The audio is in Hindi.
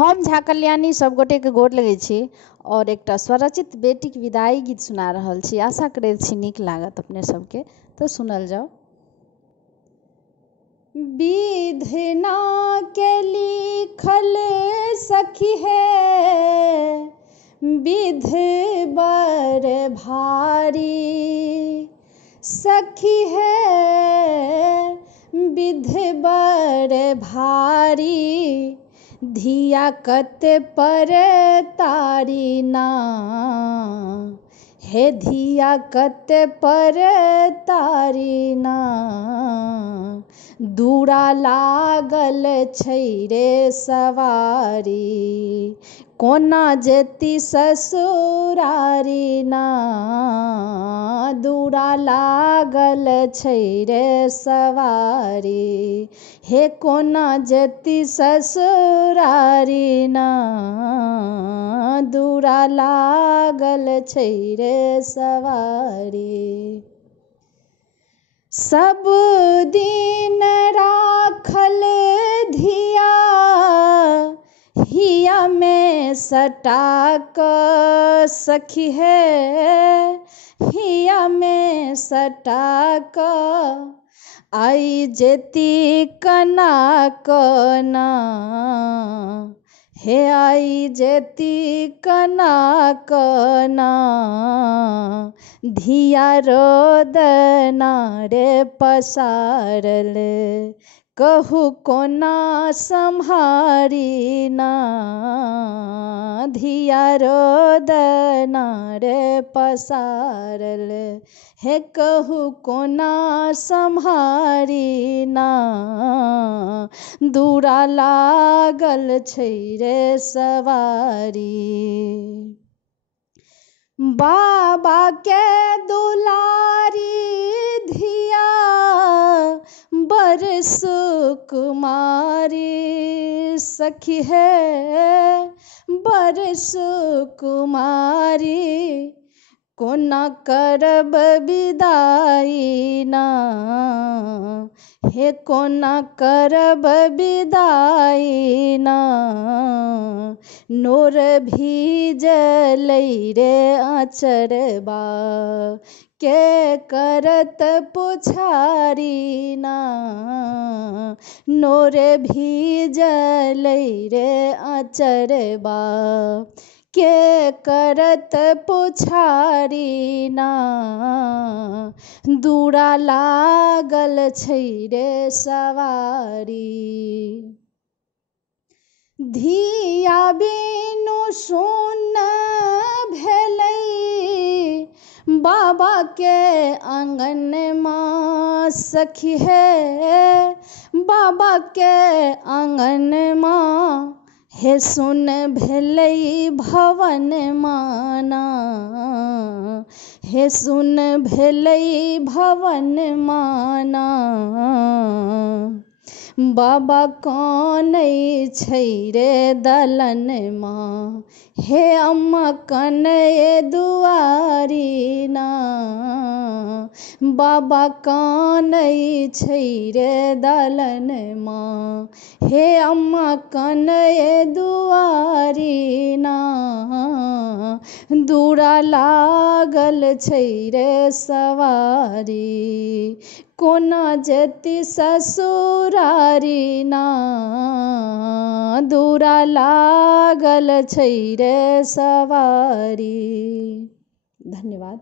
हम झा कल्याणी सब गोटे के गोर लगै छी और एकटा स्वरचित बेटी के विदाई गीत सुना रहल छी। आशा करै छी नीक लागत अपने सबके, तो सुनल जाओ। विधना के लिखल सखी है विध बर भारी, सखी है विध बर भारी, धिया कत पर तारी ना, हे धिया कत पर तारी ना, दूरा लागल छै रे सवारी, कोना जेती ससुरारी ना, दूरा लागल छै रे सवारी, हे कोना जेती ससुरारी ना, दूरा लागल छै रे सवारी। सब दिन राखल धिया हिया में सटा क, सखी है हिया में सटा क, आई जेती कना कना, हे आई जेती कना कना, धिया रोदना रे पसारल, कहू कोना सम्हारी ना, धिया रोदना रे पसारल, हे कहू कोना सम्हारी ना, दूरा लागल छै रे सवारी। बाबा के दुलारी धिया बर सुकुमारी, सखी है बर सुकुमारी, कोना करब विदाई ना, हे कोना करब विदाई ना, नोर भीजलै रे आचरबा, के करत पुछारी ना, नोर भीजलै रे आचरबा, के करत पुछारी ना, दूरा लागल छै रे सवारी। धिया बिनु सुन भेलै बाबा के आंगन माँ, सखी है बाबा के आंगन माँ, हे सुन भेलै भवन माना, हे सुन भेलै भवन माना, बाबा कानै छै रे दलन माँ, हे अम्मा कानै दुआरी ना, बाबा कानै छै रे दलन माँ, हे अम्मा कानै दुआरी ना, दूरा लागल छै रे सवारी, कोना जेती ससुरारी ना, दूरा लागल छै रे सवारी। धन्यवाद।